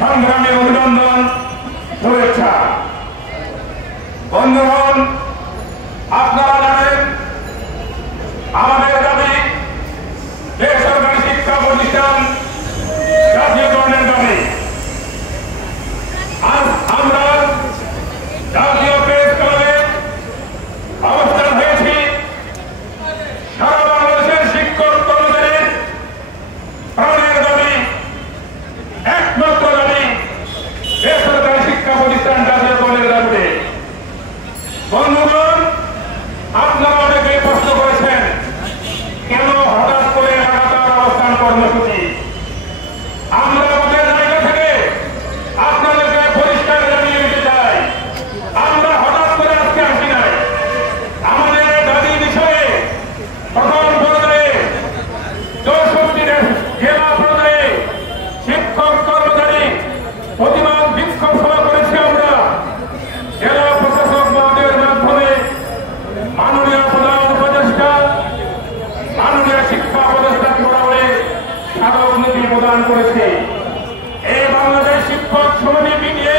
সংগ্রামী অভিনন্দন, শুভেচ্ছা। বন্ধুগণ, আপনারা জানেন আমাদের দাবি বেসরকারি শিক্ষা প্রতিষ্ঠান জাতীয়করণের দাবি। আজ আমরা জাতীয় প্রেস ক্লাবে অবস্থান হয়েছি। সারা বাংলাদেশের শিক্ষক কর্মচারীর প্রাণের দাবি, একমাত্র দাবি বেসরকারি শিক্ষা প্রতিষ্ঠান জাতীয়করণের দাবিতে। বন্ধুগণ, আপনারা অনেকে প্রশ্ন করেছেন কেন হঠাৎ করে লাগাতার অবস্থান কর্মসূচি। আমরা আমাদের জায়গা থেকে আপনাদেরকে পরিষ্কার জানিয়ে দিতে চাই, আমরা হঠাৎ করে আজকে আসি নাই। আমাদের দাবি বিষয়ে প্রথম পর্যায়ে 64 জেলা পর্যায়ে শিক্ষক কর্মচারী প্রতিবাদ বিক্ষোভ সভা করেছি। আমরা জেলা প্রশাসক মহোদয়ের মাধ্যমে মাননীয় প্রধান উপদেষ্টা, মাননীয় শিক্ষা উপদেষ্টা বরাবরে স্মারকলিপি প্রদান করেছে। এই বাংলাদেশ শিক্ষক সমিতি মিটিয়ে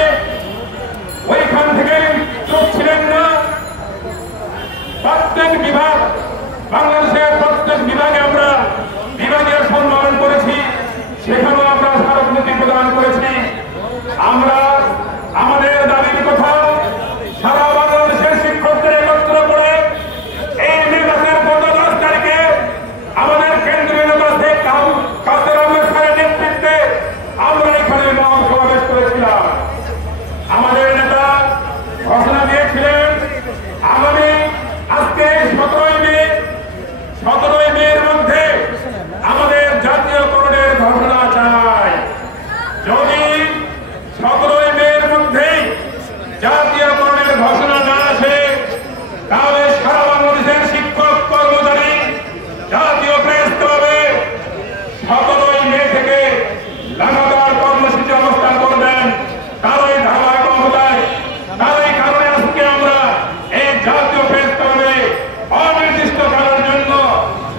ওইখান থেকে চুপ ছিলেন না। প্রত্যেক বিভাগ, বাংলাদেশের প্রত্যেক বিভাগে আমরা বিভাগীয় সম্মেলন করেছি, সেখানেও আমরা স্মারকলিপি প্রদান করেছি। আমরা আমাদের দাবির কথা সারা বাংলাদেশের শিক্ষকদের একত্র করে এই মে মাসের 15 তারিখে আমাদের কেন্দ্রীয় নেতা শেখ কাদের আহমেদ খানের নেতৃত্বে আমরা এখানে মহাসমাবেশ করেছিলাম। আমাদের নেতা ঘোষণা দিয়েছিলেন আগামী আজকে 17ই মের মধ্যে আমাদের জাতীয়করণের ঘোষণা চাই। যদি 17ই মের মধ্যেই জাতীয়করণের ঘোষণা না আসে, তাহলে সারা বাংলাদেশের শিক্ষক কর্মচারী জাতীয় প্রেস ক্লাবে 17ই মে থেকে লাগাতার কর্মসূচি অবস্থান করবেন। তারই ধারাবাহিকতায় তারই কারণে আজকে আমরা এই জাতীয় প্রেস ক্লাবে অনির্দিষ্টকালের জন্য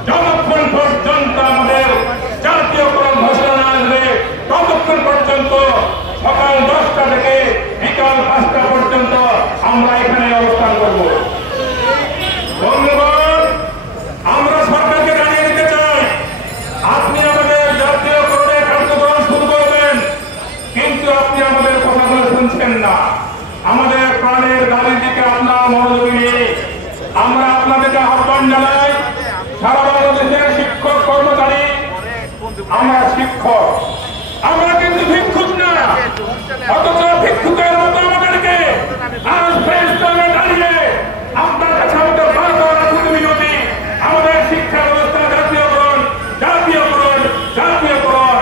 যতক্ষণ পর্যন্ত আমাদের জাতীয়করণ ঘোষণা না আসবে ততক্ষণ পর্যন্ত সকাল 10টা থেকে বিকাল 5টা পর্যন্ত আমরা এখানে অবস্থান করব। বন্ধুগণ, আমরা সরকারকে জানিয়ে দিতে চাই, আপনি আমাদের জাতীয়করণের কার্যক্রম শুরু করবেন, কিন্তু আপনি আমাদের কথাগুলো শুনছেন না। আমাদের প্রাণের দাবির দিকে আপনার মনোযোগী নেই। আমরা আপনাদেরকে আহ্বান জানাই, সারা বাংলাদেশের শিক্ষক কর্মচারী, আমরা শিক্ষক, আমরা কিন্তু ভিক্ষুক না। অথচ ভিক্ষুকের মতো আমাদেরকে আজ প্রেস ক্লাবে দাঁড়িয়ে আপনার কাছে আমাদের বারবার আকুতি মিনতি, আমাদের শিক্ষা ব্যবস্থা জাতীয়করণ, জাতীয়করণ, জাতীয়করণ।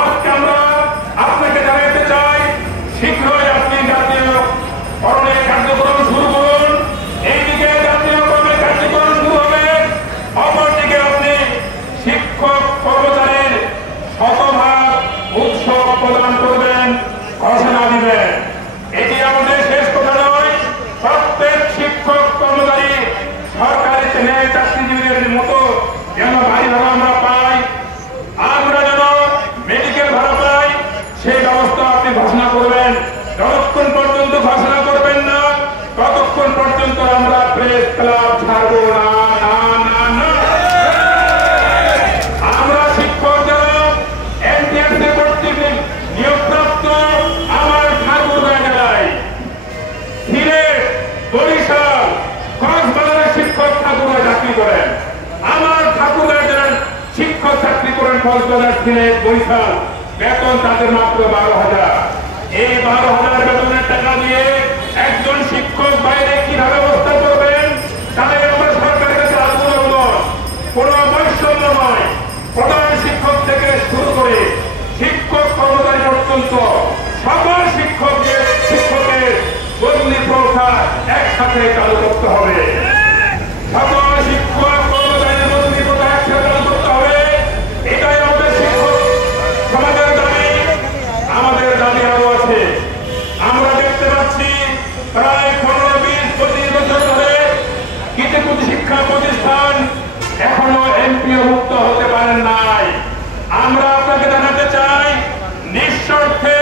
আজকে আমরা আপনাকে জানাতে চাই, শীঘ্রই আপনি জাতীয়করণের কার্যক্রম শুরু করুন। এইদিকে জাতীয়করণের কার্যক্রম শুরু হবে, অপরদিকে আপনি শিক্ষক কর্মচারীর শতভাগ উৎসব প্রদান করবেন, ঘোষণা দিবেন। এটি আমাদের শেষ কথা নয়। প্রত্যেক শিক্ষক কর্মচারী সরকারি ন্যায় চাকরিজীবীদের মতো যেন বাড়ি ভাড়া আমরা পাই, আমরা যেন মেডিকেল ভাড়া পাই, সেই ব্যবস্থা আপনি ঘোষণা করবেন। যতক্ষণ পর্যন্ত ঘোষণা করবেন না ততক্ষণ পর্যন্ত আমরা প্রেস ক্লাব ছাড়বো না, না, না, না। আমরা শিক্ষক যারা এনটিএসসি কর্তৃক নিয়োগপ্রাপ্ত আমার ঠাকুরগাঁ জেলায়, সিলেট, বরিশাল, কক্সবাজারের শিক্ষক ঠাকুরগাঁ চাকরি করেন। আমার ঠাকুরগাঁ জেলার শিক্ষক চাকরি করেন কক্সবাজার, সিলেট, বরিশাল। বেতন তাদের মাত্র 12,000। এই 12,000 বেতনের টাকা দিয়ে একজন শিক্ষক বাইরে কিভাবে ব্যবস্থা করবেন, তাই আমরা সরকারের কাছে আগ্রহ নয়, কোন বৈষম্য নয়। প্রধান শিক্ষক থেকে শুরু করে শিক্ষক কর্মচারী পর্যন্ত সকল শিক্ষকের বদলি প্রথা একসাথে চালু করতে হবে। সকল শিক্ষক কর্মচারীর বদলি প্রথা একসাথে চালু করতে হবে। এটাই আমাদের শিক্ষক সমাজের দাবি। আমাদের দাবি আরো আছে। আমরা দেখতে পাচ্ছি প্রায় 15-20-25 বছর ধরে কিছু কিছু শিক্ষা প্রতিষ্ঠান এখনো এমপিও মুক্ত হতে পারেন নাই। আমরা আপনাকে জানাতে চাই, নিঃস্বার্থে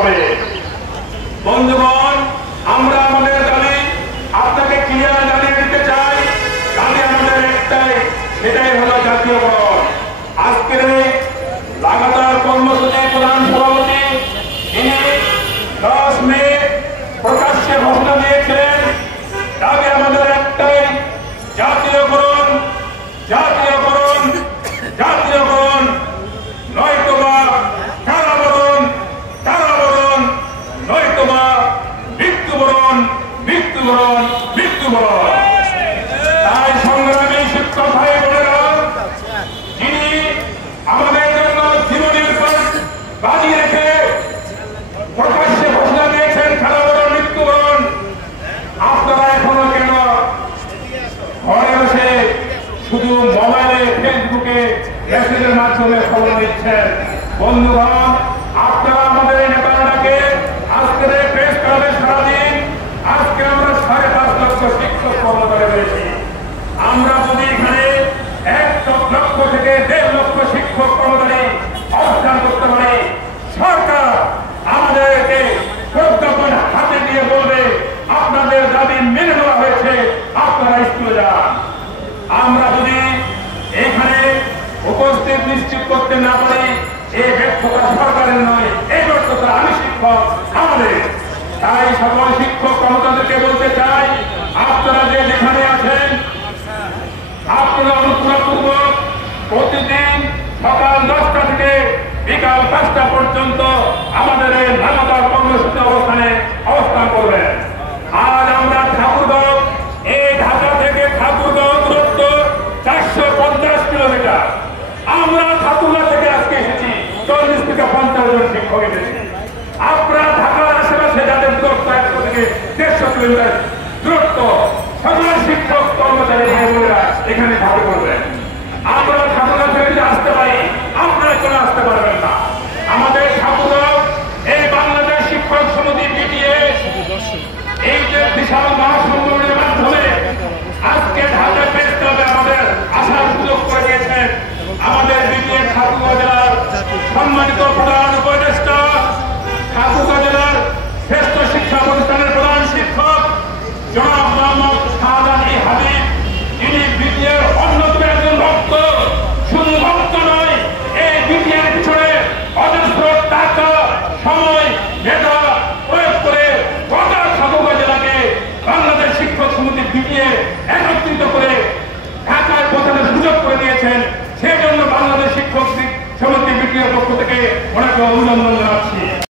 হবে। বন্ধুগণ, আমরা আমাদের দাবি আপনাকে ক্লিয়ার জানিয়ে দিতে চাই। দাবি আমাদের একটাই, সেটাই হলো জাতীয়করণ। আজকের এই লাগাতার কর্মসূচি প্রধান সভাপতি তিনি 10 মে প্রকাশ্যে ঘোষণা দিয়েছিলেন। দাবি আমাদের একটাই, জাতীয়করণ, জাতীয়করণ, জাতীয়করণ, নয়তোবা কারাবরণ, কারাবরণ, নয়তোবা মৃত্যুবরণ, মৃত্যুবরণ, মৃত্যুবরণ। তাই সংগ্রামী শিক্ষক ভাই বোনেরা, যিনি আমাদের জন্য জীবনের বাজি রেখে প্রকাশ্যে ঘোষণা দিয়েছেন কারাবরণ, মৃত্যুবরণ, আপনারা এখনো কেন ঘরে বসে শুধু মোবাইলে ফেসবুকে মেসেজের মাধ্যমে খবর দিচ্ছেন? বন্ধুগণ, আপনারা আমাদের এই নেতাটাকে আজকের প্রেস ক্লাবে সারাদিন আজকে আমরা 5.5 লক্ষ শিক্ষক কর্মচারী রয়েছি। আমরা যদি এখানে 1 লক্ষ থেকে 1.5 লক্ষ শিক্ষক কর্মচারী অবস্থান করতে পারি, সরকার আমাদেরকে প্রজ্ঞাপন হাতে দিয়ে বলবে আপনাদের দাবি মেনে নেওয়া হয়েছে, আপনারা স্কুলে যান। আমরা যদি এখানে উপস্থিত নিশ্চিত করতে না পারি, এই ব্যর্থতা সরকারের নয়, এই ব্যর্থতা আমি শিক্ষক আমাদের। তাই সকল শিক্ষক কর্মচারীদেরকে বলতে চাই, আপনারা যে যেখানে আছেন আপনারা অনুপ্রপূর্বক প্রতিদিন সকাল 10টা থেকে বিকাল 5টা পর্যন্ত আমাদের এই লাগাতার কর্মসূচি অবস্থান করবেন। আজ আমরা ঠাকুরগাঁও, এই ঢাকা থেকে ঠাকুরগাঁও দূরত্ব 450 কিলোমিটার। আমরা ঠাকুরগাঁও থেকে আজকে এসেছি, 40 থেকে 50 জন শিক্ষক এসেছি। আপনারা ঢাকার আশেপাশে যাদের দূরত্ব 100 থেকে 150 কিলোমিটার দূরত্ব, সকল শিক্ষক কর্মচারী ভাইবোনেরা এখানে ভাবে করবেন। আমরা ঠাকুরগাঁও থেকে যদি আসতে পারি, আপনারা চলে আসতে পারবেন না। আমাদের ঠাকুরগাঁও এই বাংলাদেশ শিক্ষক সমিতি পিটিএ এই যে বিশাল মহাসম্মেলনের মাধ্যমে আজকে ঢাকা প্রেস ক্লাবে আমাদের আসার সুযোগ করে দিয়েছেন আমাদের বিটিএ ঠাকুরগাঁও জেলার সম্মানিত প্রধান উপদেষ্টা, ঠাকুরগাঁও জেলার শ্রেষ্ঠ শিক্ষা প্রতিষ্ঠানের প্রধান শিক্ষক জনাব মোহাম্মদ শাহজাহান হাবিব, যিনি বিটিএর অন্যতম একজন ভক্ত। শুধু ভক্ত নয়, এই বিটিএর পিছনে অজস্র টাকা, সময়, মেধা প্রয়োগ করে গোটা ঠাকুরগাঁও জেলাকে বাংলাদেশ শিক্ষক সমিতি বিটিএ একত্রিত করে ঢাকায় পৌঁছানোর সুযোগ করে দিয়েছেন। সেই জন্য বাংলাদেশ শিক্ষক সমিতি বিটিএর পক্ষ থেকে ওনাকে অভিনন্দন